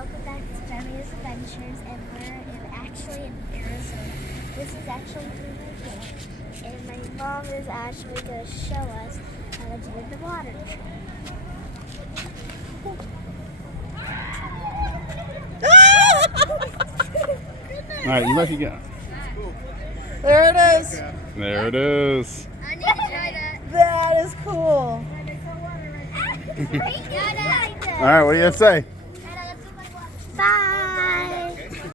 welcome back to Genevieve's Adventures, and we're actually in Arizona. This is actually Hoover, and my mom is actually going to show us how to do the water trick. All right, you might get. There it is. There it is. I need to try that. That is cool. All All right, what do you have to say?